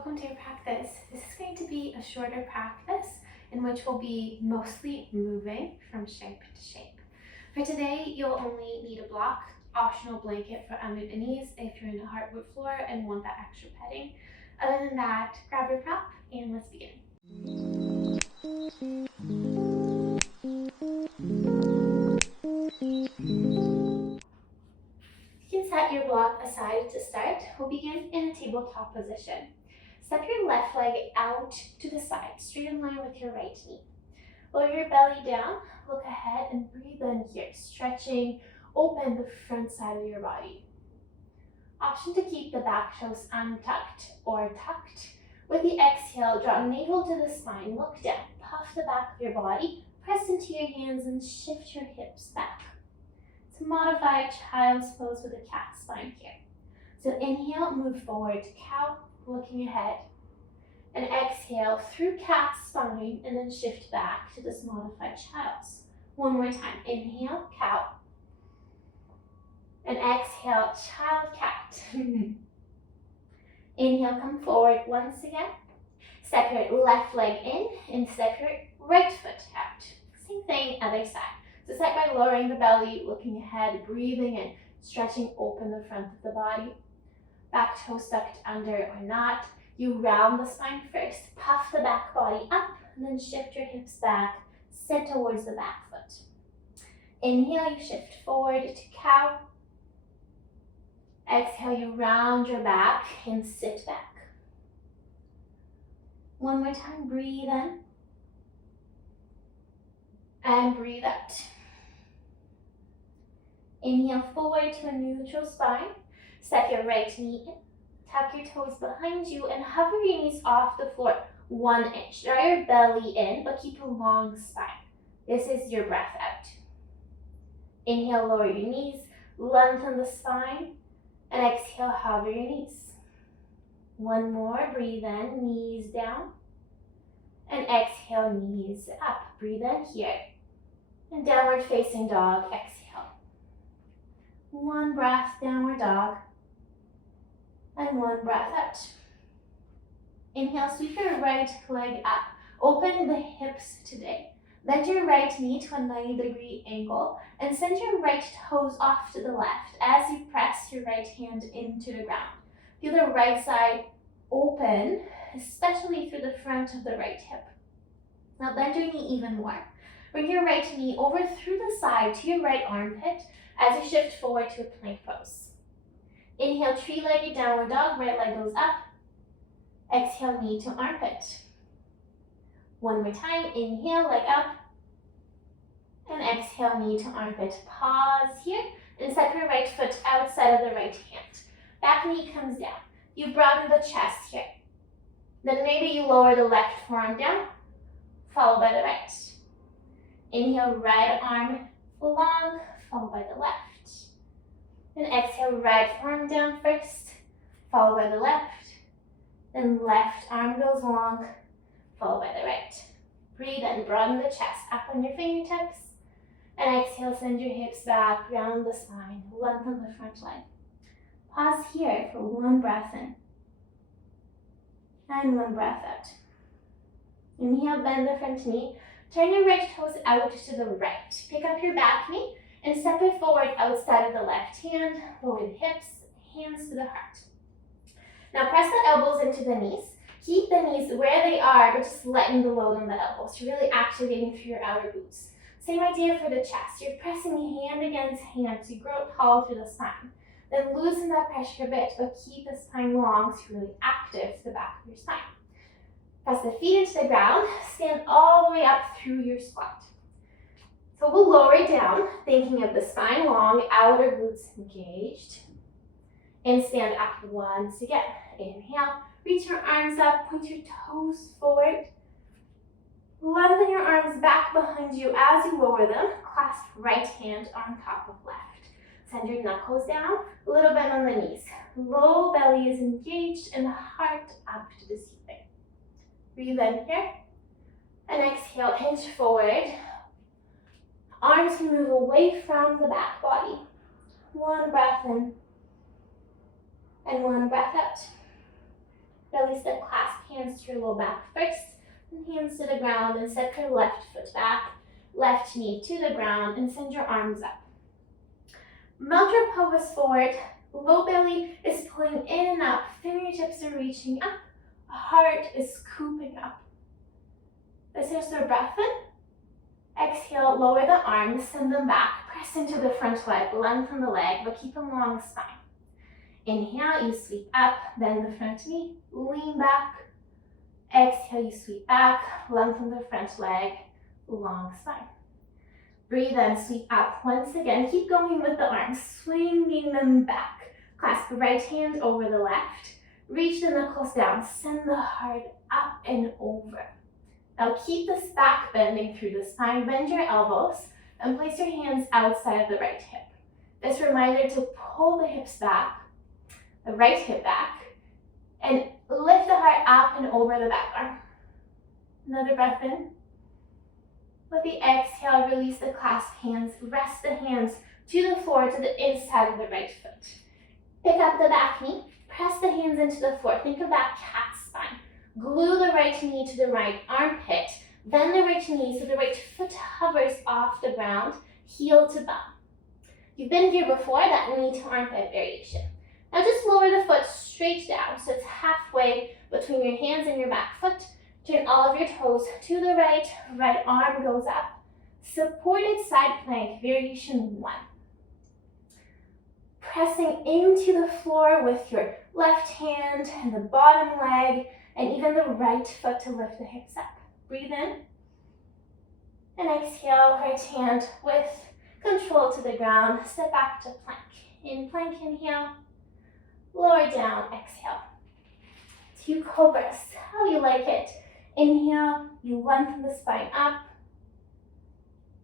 welcome to your practice. This is going to be a shorter practice in which we'll be mostly moving from shape to shape. For today, you'll only need a block, optional blanket for under the knees if you're in a hardwood floor and want that extra padding. Other than that, grab your prop and let's begin. You can set your block aside to start. We'll begin in a tabletop position. Step your left leg out to the side, straight in line with your right knee. Lower your belly down, look ahead and breathe in here, stretching open the front side of your body. Option to keep the back toes untucked or tucked. With the exhale, draw navel to the spine, look down, puff the back of your body, press into your hands and shift your hips back. To modify child's pose with a cat spine here. So inhale, move forward to cow, looking ahead. And exhale through cat spine and then shift back to this modified child's. One more time. Inhale, cow. And exhale, child cat. Inhale, come forward once again. Step your left leg in and step your right foot out. Same thing, other side. So start by lowering the belly, looking ahead, breathing in, stretching open the front of the body. Back toes tucked under or not. You round the spine first, puff the back body up, and then shift your hips back, sit towards the back foot. Inhale, you shift forward to cow. Exhale, you round your back and sit back. One more time, breathe in. And breathe out. Inhale forward to a neutral spine. Step your right knee in. Tuck your toes behind you and hover your knees off the floor 1 inch. Draw your belly in, but keep a long spine. This is your breath out. Inhale, lower your knees, lengthen the spine, and exhale, hover your knees. One more, breathe in, knees down, and exhale, knees up. Breathe in here, and downward facing dog, exhale. One breath, downward dog. And one breath out. Inhale, sweep your right leg up. Open the hips today. Bend your right knee to a 90-degree angle and send your right toes off to the left as you press your right hand into the ground. Feel the right side open, especially through the front of the right hip. Now bend your knee even more. Bring your right knee over through the side to your right armpit as you shift forward to a plank pose. Inhale, tree-legged downward dog, right leg goes up. Exhale, knee to armpit. One more time, inhale, leg up. And exhale, knee to armpit. Pause here and step your right foot outside of the right hand. Back knee comes down. You broaden the chest here. Then maybe you lower the left forearm down, followed by the right. Inhale, right arm long, followed by the left. And exhale, right arm down first, followed by the left. Then left arm goes long, followed by the right. Breathe and broaden the chest up on your fingertips. And exhale, send your hips back, round the spine, lengthen the front leg. Pause here for one breath in. And one breath out. Inhale, bend the front knee. Turn your right toes out to the right. Pick up your back knee and step it forward outside of the left hand. Lower the hips, hands to the heart. Now press the elbows into the knees. Keep the knees where they are, but just letting the load on the elbows. You're really activating through your outer glutes. Same idea for the chest. You're pressing hand against hand so you grow tall through the spine. Then loosen that pressure a bit, but keep the spine long so you're really active to the back of your spine. Press the feet into the ground. Stand all the way up through your squat. So we'll lower down, thinking of the spine long, outer glutes engaged. And stand up once again. Inhale, reach your arms up, point your toes forward. Lengthen your arms back behind you as you lower them. Clasp right hand on top of left. Send your knuckles down, a little bend on the knees. Low belly is engaged and the heart up to the ceiling. Breathe in here. And exhale, hinge forward. Arms can move away from the back body. One breath in and one breath out. Release the clasp hands to your low back first, and hands to the ground, and step your left foot back, left knee to the ground, and send your arms up. Melt your pelvis forward, low belly is pulling in and up, fingertips are reaching up, heart is scooping up. This is the breath in. Exhale, lower the arms, send them back, press into the front leg, lengthen the leg, but keep a long spine. Inhale, you sweep up, bend the front knee, lean back. Exhale, you sweep back, lengthen the front leg, long spine. Breathe in, sweep up. Once again, keep going with the arms, swinging them back. Clasp the right hand over the left. Reach the knuckles down, send the heart up and over. Now keep this back bending through the spine. Bend your elbows and place your hands outside of the right hip. This reminder to pull the hips back, the right hip back, and lift the heart up and over the back arm. Another breath in. With the exhale, release the clasp hands. Rest the hands to the floor, to the inside of the right foot. Pick up the back knee. Press the hands into the floor. Think of that cat spine. Glue the right knee to the right armpit. Bend the right knee so the right foot hovers off the ground, heel to bum. You've been here before, that knee to armpit variation. Now just lower the foot straight down so it's halfway between your hands and your back foot. Turn all of your toes to the right, right arm goes up. Supported side plank, variation 1. Pressing into the floor with your left hand and the bottom leg and even the right foot to lift the hips up. Breathe in and exhale, right hand with control to the ground. Step back to plank. In plank, inhale, lower down, exhale. 2 cobras, how you like it. Inhale, you lengthen the spine up.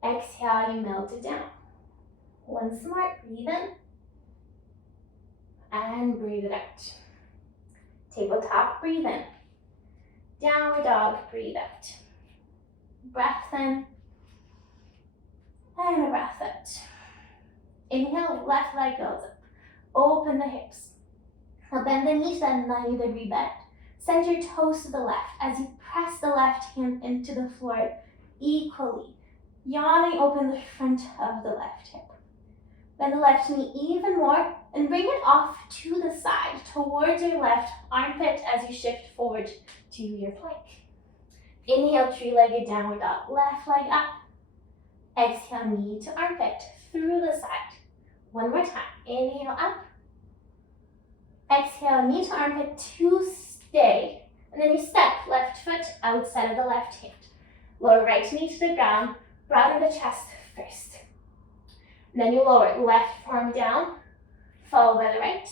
Exhale, you melt it down. Once more, breathe in. And breathe it out. Tabletop, breathe in. Downward dog, breathe out. Breath in. And a breath out. Inhale, left leg goes up. Open the hips. Now bend the knees at 90-degree bend. Send your toes to the left as you press the left hand into the floor equally. Yawning, open the front of the left hip. Bend the left knee even more and bring it off to the side towards your left armpit as you shift forward to your plank. Inhale, three-legged downward dog. Left leg up. Exhale, knee to armpit through the side. One more time. Inhale up. Exhale, knee to armpit to stay. And then you step left foot outside of the left hand. Lower right knee to the ground. Broaden the chest first. And then you lower left arm down, followed by the right.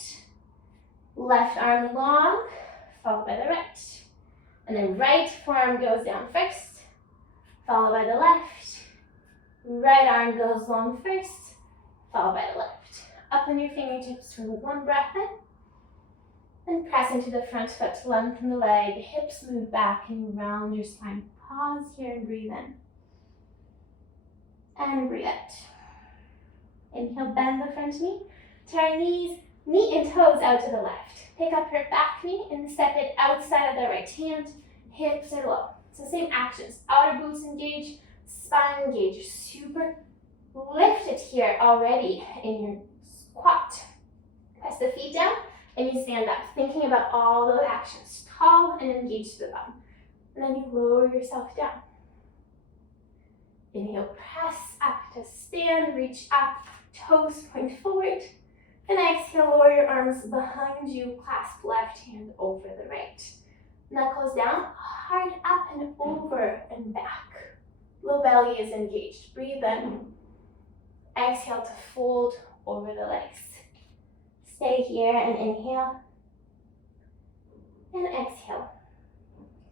Left arm long, followed by the right. And then right forearm goes down first, followed by the left. Right arm goes long first, followed by the left. Up on your fingertips for 1 breath in. And press into the front foot, lengthen the leg, hips move back and you round your spine. Pause here and breathe in. And breathe out. Inhale, bend the front knee. Turn knees, knee and toes out to the left. Pick up your back knee and step it outside of the right hand. Hips are low. So same actions. Outer glutes engage, spine engage. Super lifted here already in your squat. Press the feet down and you stand up, thinking about all those actions. Tall and engage to the bottom. And then you lower yourself down. Inhale, press up to stand, reach up, toes point forward. And exhale, lower your arms behind you, clasp left hand over the right. Knuckles down, heart up and over and back. Low belly is engaged. Breathe in. Exhale to fold over the legs. Stay here and inhale. And exhale.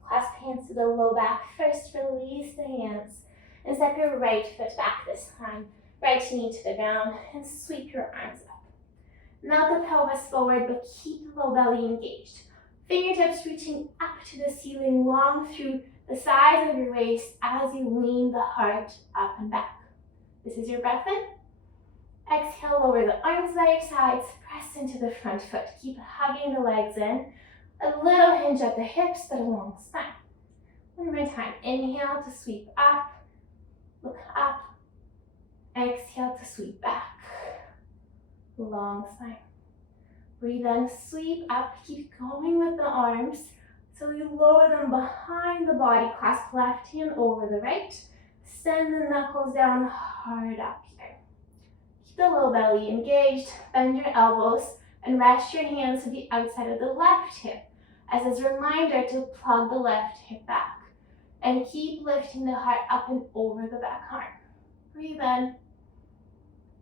Clasp hands to the low back first, release the hands. And step your right foot back this time. Right knee to the ground and sweep your arms up. Melt the pelvis forward, but keep the low belly engaged. Fingertips reaching up to the ceiling, long through the sides of your waist as you lean the heart up and back. This is your breath in. Exhale, lower the arms by your sides, press into the front foot. Keep hugging the legs in. A little hinge hinge at the hips, but a long spine. One more time. Inhale to sweep up, look up. Exhale to sweep back, long spine. Breathe in, sweep up, keep going with the arms. So you lower them behind the body, clasp left hand over the right. Send the knuckles down hard up here. Keep the low belly engaged, bend your elbows, and rest your hands to the outside of the left hip as a reminder to plug the left hip back. And keep lifting the heart up and over the back arm. Breathe in.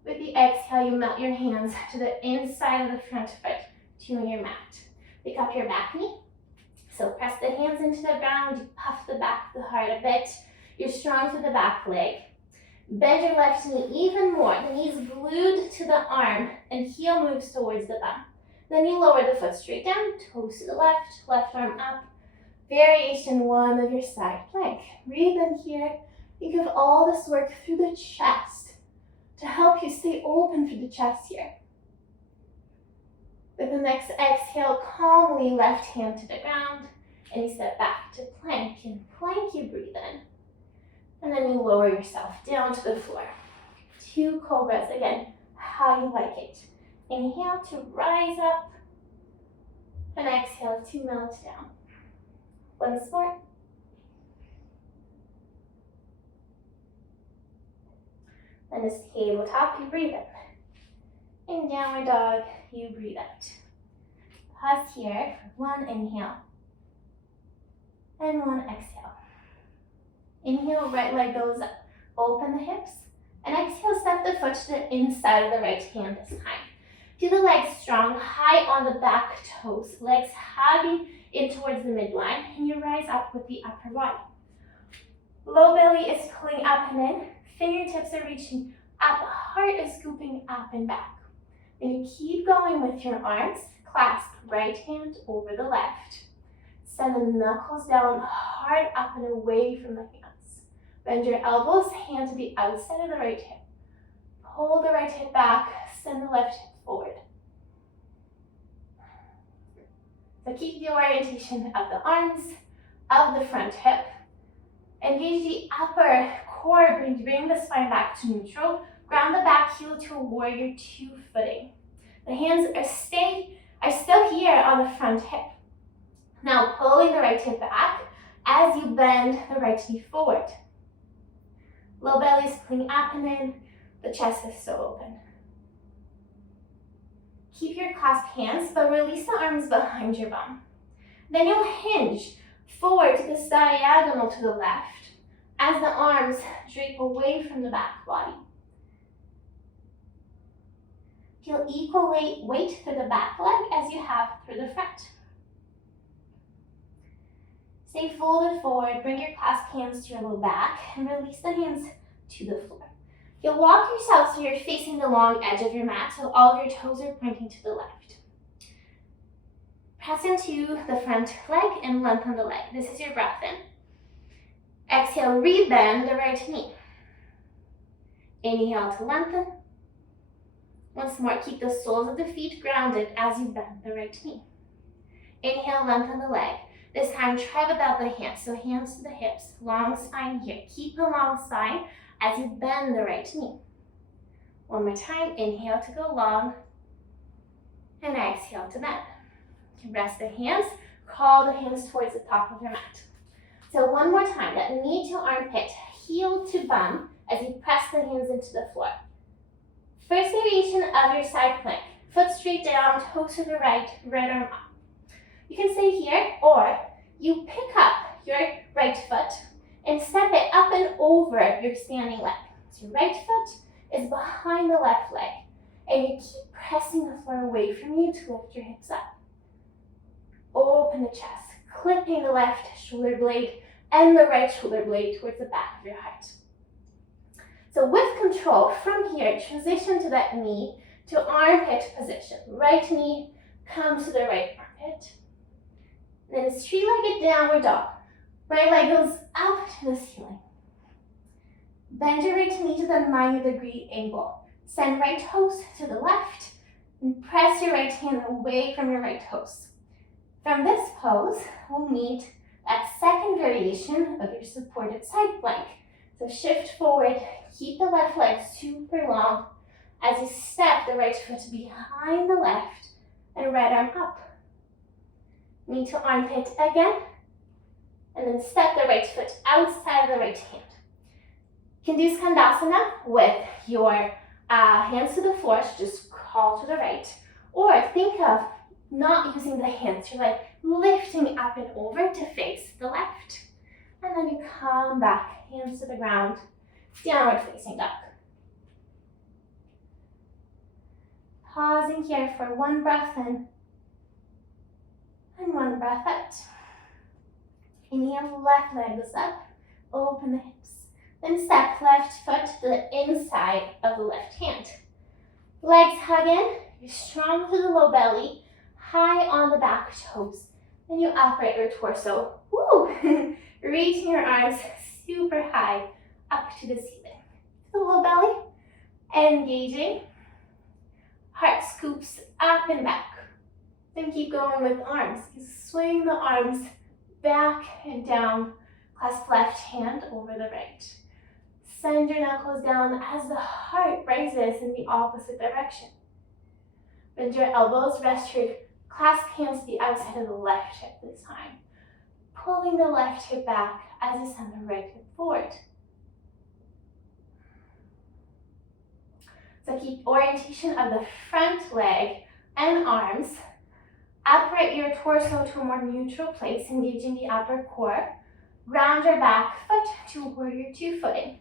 With the exhale, you melt your hands to the inside of the front foot to your mat. Pick up your back knee. So press the hands into the ground. You puff the back of the heart a bit. You're strong through the back leg. Bend your left knee even more. The knee's glued to the arm and heel moves towards the bum. Then you lower the foot straight down, toes to the left, left arm up. Variation 1 of your side plank. Breathe in here. Think of all this work through the chest to help you stay open through the chest here. With the next exhale, calmly left hand to the ground, and you step back to plank. In plank, you breathe in, and then you lower yourself down to the floor. 2 cobras, again, how you like it. Inhale to rise up, and exhale to melt down. Once more. And this tabletop, you breathe in. In downward dog, you breathe out. Pause here for 1 inhale and 1 exhale. Inhale, right leg goes up. Open the hips. And exhale, step the foot to the inside of the right hand this time. Feel the legs strong, high on the back toes. Legs hugging in towards the midline. And you rise up with the upper body. Low belly is pulling up and in. Fingertips are reaching up. Heart is scooping up and back. And you keep going with your arms. Clasp right hand over the left. Send the knuckles down, hard up and away from the hands. Bend your elbows, hand to the outside of the right hip. Pull the right hip back, send the left hip forward. So keep the orientation of the arms, of the front hip. Engage the upper core, bring the spine back to neutral. Ground the back heel to a warrior 2 footing. The hands are still here on the front hip. Now pulling the right hip back as you bend the right knee forward. Low belly is pulling up and in, the chest is still open. Keep your clasped hands, but release the arms behind your bum. Then you'll hinge forward to this diagonal to the left as the arms drape away from the back body. Feel equal weight through the back leg as you have through the front. Stay folded forward, bring your clasped hands to your low back, and release the hands to the floor. You'll walk yourself so you're facing the long edge of your mat, so all of your toes are pointing to the left. Press into the front leg and lengthen the leg. This is your breath in. Exhale, rebend the right knee. Inhale to lengthen. Once more, keep the soles of the feet grounded as you bend the right knee. Inhale, lengthen the leg. This time, try without the hands. So hands to the hips, long spine here. Keep the long spine as you bend the right knee. One more time, inhale to go long, and exhale to bend. You can rest the hands, crawl the hands towards the top of your mat. So one more time, that knee to armpit, heel to bum as you press the hands into the floor. First variation of your side plank. Foot straight down, toes to the right, right arm up. You can stay here, or you pick up your right foot and step it up and over your standing leg. So your right foot is behind the left leg, and you keep pressing the floor away from you to lift your hips up. Open the chest, clipping the left shoulder blade and the right shoulder blade towards the back of your heart. So with control, from here, transition to that knee to armpit position. Right knee comes to the right armpit. Then three-legged downward dog. Right leg goes up to the ceiling. Bend your right knee to the 90-degree angle. Send right toes to the left and press your right hand away from your right toes. From this pose, we'll meet that second variation of your supported side plank. So shift forward, keep the left leg super long as you step the right foot behind the left and right arm up. Knee to armpit again, and then step the right foot outside of the right hand. You can do Skandasana with your hands to the floor, so just crawl to the right, or think of not using the hands. You're like lifting up and over to face the left. And then you come back, hands to the ground, downward facing dog. Pausing here for one breath in and one breath out. Inhale, left leg goes up, open the hips. Then step left foot to the inside of the left hand. Legs hug in, you're strong through the low belly, high on the back toes. Then you upright your torso. Woo! Reaching your arms super high up to the ceiling. The low belly, engaging. Heart scoops up and back. Then keep going with arms. You swing the arms back and down. Clasp left hand over the right. Send your knuckles down as the heart rises in the opposite direction. Bend your elbows, rest your clasp hands to the outside of the left hip this time. Pulling the left hip back as you send the right hip forward. So keep orientation of the front leg and arms. Upright your torso to a more neutral place, engaging the upper core. Ground your back foot to warrior two footing.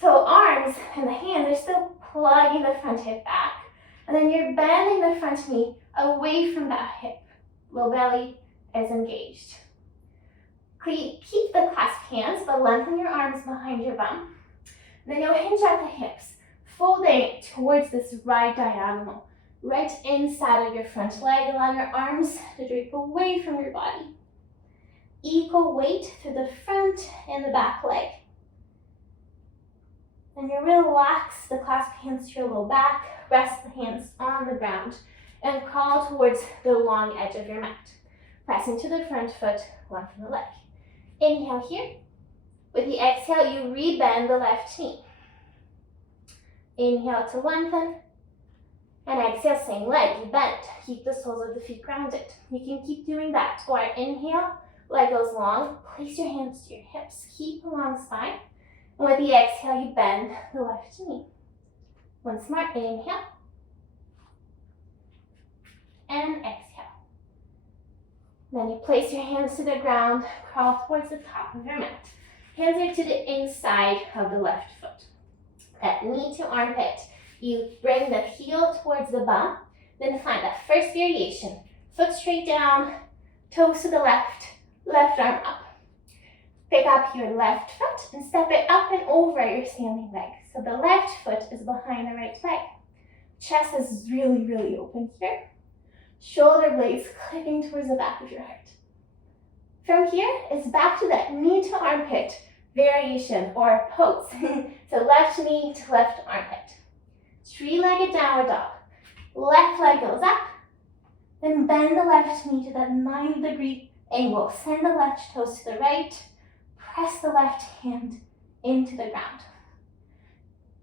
So arms and the hands are still plugging the front hip back. And then you're bending the front knee away from that hip. Low belly is engaged. Keep the clasped hands, but lengthen your arms behind your bum. Then you'll hinge at the hips, folding towards this right diagonal, right inside of your front leg. Allow your arms to drape away from your body. Equal weight to the front and the back leg. Then you relax the clasped hands to your low back, rest the hands on the ground, and crawl towards the long edge of your mat. Pressing to the front foot, lengthen the leg. Inhale here. With the exhale, you rebend the left knee. Inhale to lengthen. And exhale, same leg, you bend. Keep the soles of the feet grounded. You can keep doing that. Or inhale, leg goes long. Place your hands to your hips. Keep a long spine. And with the exhale, you bend the left knee. Once more, inhale. And exhale. Then you place your hands to the ground, crawl towards the top of your mat. Hands are to the inside of the left foot. That knee to armpit. You bring the heel towards the bum, then find that first variation. Foot straight down, toes to the left, left arm up. Pick up your left foot and step it up and over your standing leg. So the left foot is behind the right leg. Chest is really, really open here. Shoulder blades clipping towards the back of your heart. From here, it's back to that knee to armpit variation or pose. So left knee to left armpit. Three-legged downward dog. Left leg goes up. Then bend the left knee to that 90-degree angle. Send the left toes to the right. Press the left hand into the ground.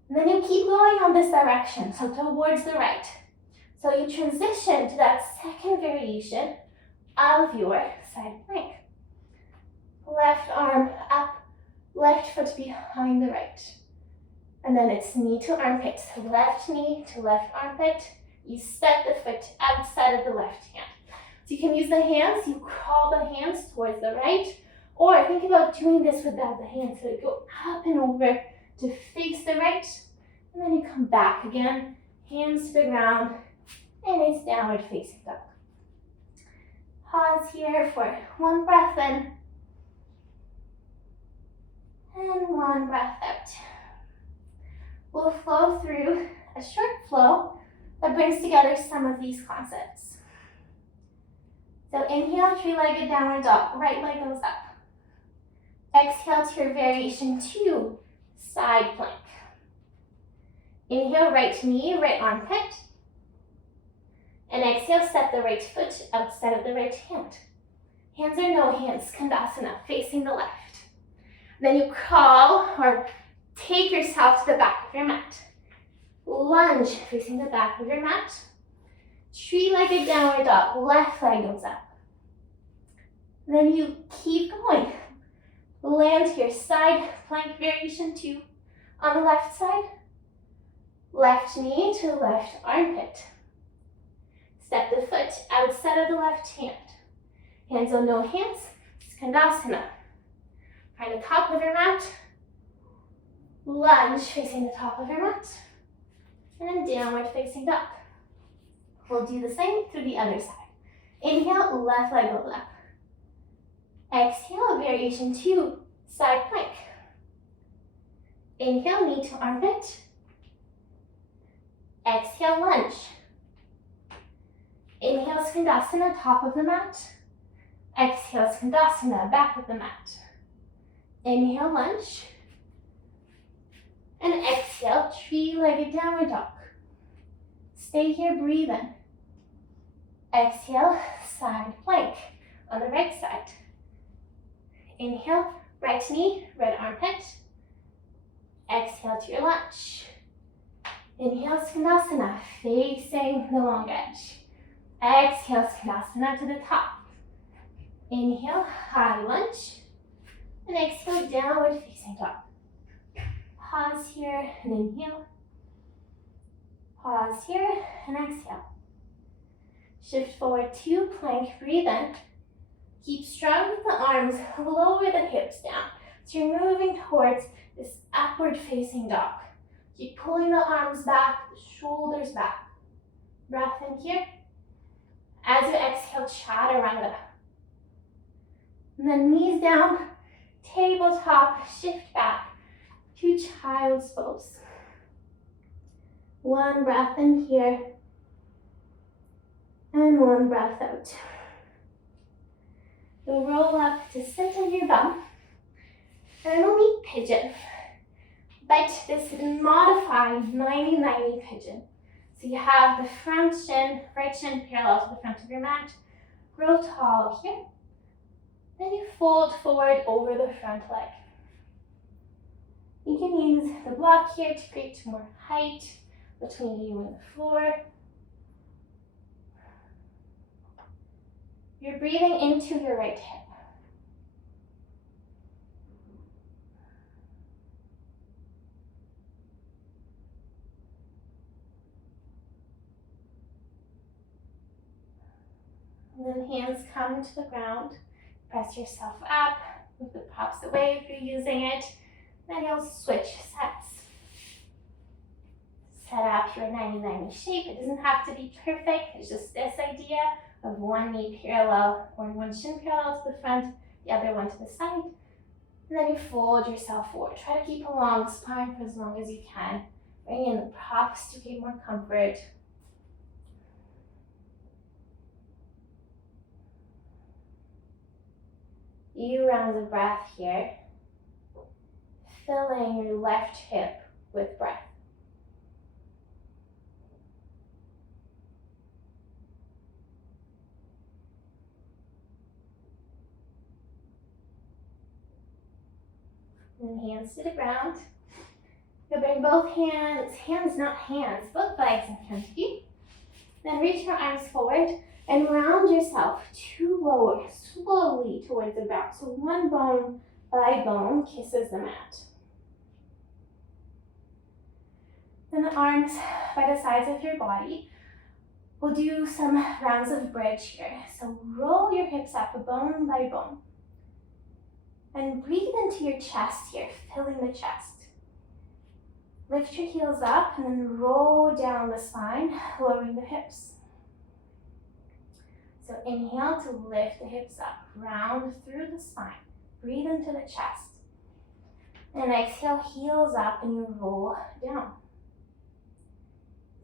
And then you keep going on this direction, so towards the right. So you transition to that second variation of your side plank. Left arm up, left foot behind the right. And then it's knee to armpit. So left knee to left armpit. You step the foot outside of the left hand. So you can use the hands, you crawl the hands towards the right, or think about doing this without the hands. So you go up and over to face the right, and then you come back again, hands to the ground, and it's downward facing dog. Pause here for one breath in, and one breath out. We'll flow through a short flow that brings together some of these concepts. So inhale, three-legged downward dog, right leg goes up. Exhale to your variation 2, side plank. Inhale, right knee, right armpit. And exhale, step the right foot outside of the right hand. Hands or no hands, Skandasana, facing the left. Then you crawl or take yourself to the back of your mat. Lunge, facing the back of your mat. Three-legged downward dog, left leg goes up. Then you keep going. Land to your side plank variation 2. On the left side, left knee to left armpit. Step the foot outside of the left hand. Hands or no hands, Skandasana. Find the top of your mat. Lunge facing the top of your mat. And then downward facing dog. We'll do the same through the other side. Inhale, left leg goes up. Exhale, variation 2, side plank. Inhale, knee to armpit. Exhale, lunge. Inhale, Skandasana, top of the mat. Exhale, Skandasana, back of the mat. Inhale, lunge. And exhale, three-legged downward dog. Stay here, breathe in. Exhale, side plank on the right side. Inhale, right knee, right armpit. Exhale to your lunge. Inhale, Skandasana, facing the long edge. Exhale, Skandasana to the top. Inhale, high lunge. And exhale, downward facing dog. Pause here and inhale. Pause here and exhale. Shift forward to plank, breathe in. Keep strong with the arms, lower the hips down. So you're moving towards this upward facing dog. Keep pulling the arms back, the shoulders back. Breath in here. As you exhale, chaturanga. And then knees down, tabletop, shift back to child's pose. One breath in here. And one breath out. You'll roll up to sit on your bum. And we'll meet pigeon. But this modified 90-90 pigeon. So you have the front shin, right shin parallel to the front of your mat. Grow tall here. Then you fold forward over the front leg. You can use the block here to create more height between you and the floor. You're breathing into your right hip. And then hands come to the ground. Press yourself up. Move the props away if you're using it. Then you'll switch sets. Set up your 90-90 shape. It doesn't have to be perfect. It's just this idea of one knee parallel or one shin parallel to the front, the other one to the side. And then you fold yourself forward. Try to keep a long spine for as long as you can. Bring in the props to create more comfort. Few rounds of breath here. Filling your left hip with breath. And hands to the ground. You'll bring both hands not hands, both legs in front of you. Then reach your arms forward and round yourself to lower slowly towards the back. So one bone by bone kisses the mat. Then the arms by the sides of your body. We'll do some rounds of bridge here. So roll your hips up bone by bone. And breathe into your chest here, filling the chest. Lift your heels up and then roll down the spine, lowering the hips. So inhale to lift the hips up, round through the spine. Breathe into the chest. And exhale, heels up and you roll down.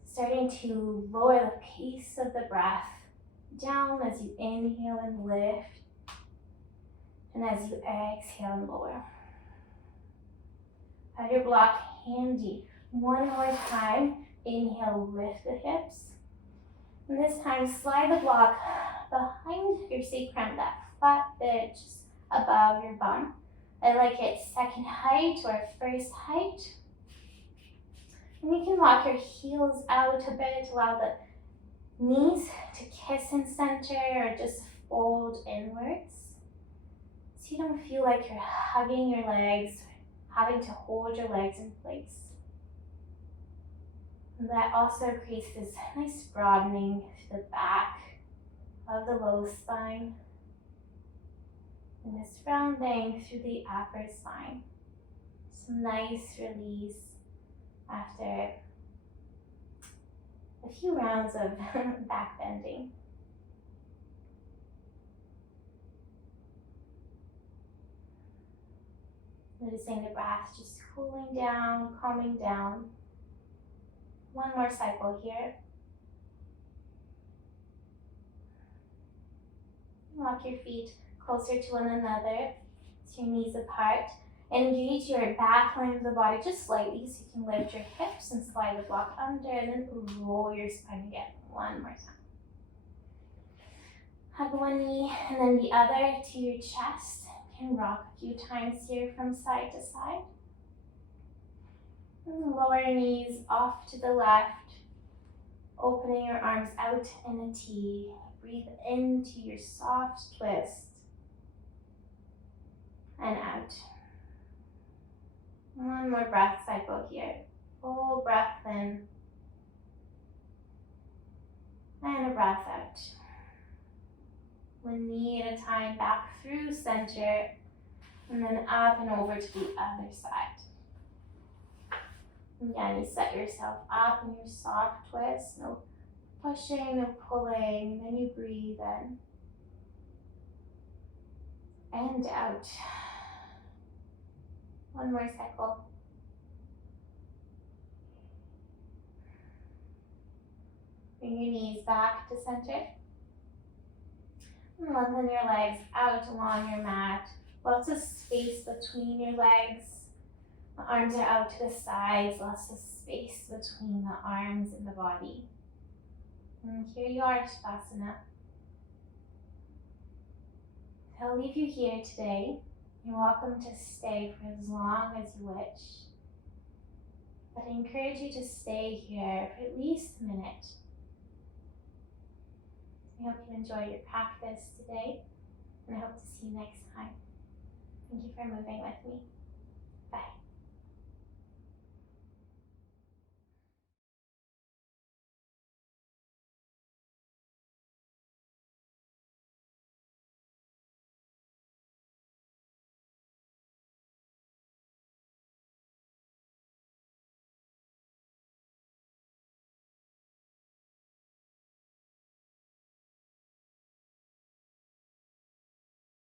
Starting to lower the pace of the breath down as you inhale and lift. And as you exhale and lower. Have your block handy. One more time. Inhale, lift the hips. And this time, slide the block behind your sacrum, that flat bit just above your bum. I like it second height or first height. And you can walk your heels out a bit, allow the knees to kiss in center or just fold inwards. So you don't feel like you're hugging your legs, having to hold your legs in place. And that also creates this nice broadening to the back of the low spine. And this rounding through the upper spine. Some nice release after a few rounds of back bending. Noticing the breath just cooling down, calming down. One more cycle here. Walk your feet closer to one another, so your knees apart. Engage your back line of the body just slightly so you can lift your hips and slide the block under, and then roll your spine again. One more time. Hug one knee and then the other to your chest. You can rock a few times here from side to side. And lower your knees off to the left, opening your arms out in a T. Breathe into your soft twist and out. One more breath cycle here. Full breath in and a breath out. One knee at a time, back through center, and then up and over to the other side. Again, you set yourself up in your soft twist, no pushing, no pulling, then you breathe in and out. One more cycle. Bring your knees back to center. And lengthen your legs out along your mat. Lots of space between your legs. The arms are out to the sides. Lots of space between the arms and the body. And here you are, Shavasana. So I'll leave you here today. You're welcome to stay for as long as you wish. But I encourage you to stay here for at least a minute. I hope you enjoy your practice today, and I hope to see you next time. Thank you for moving with me. Bye.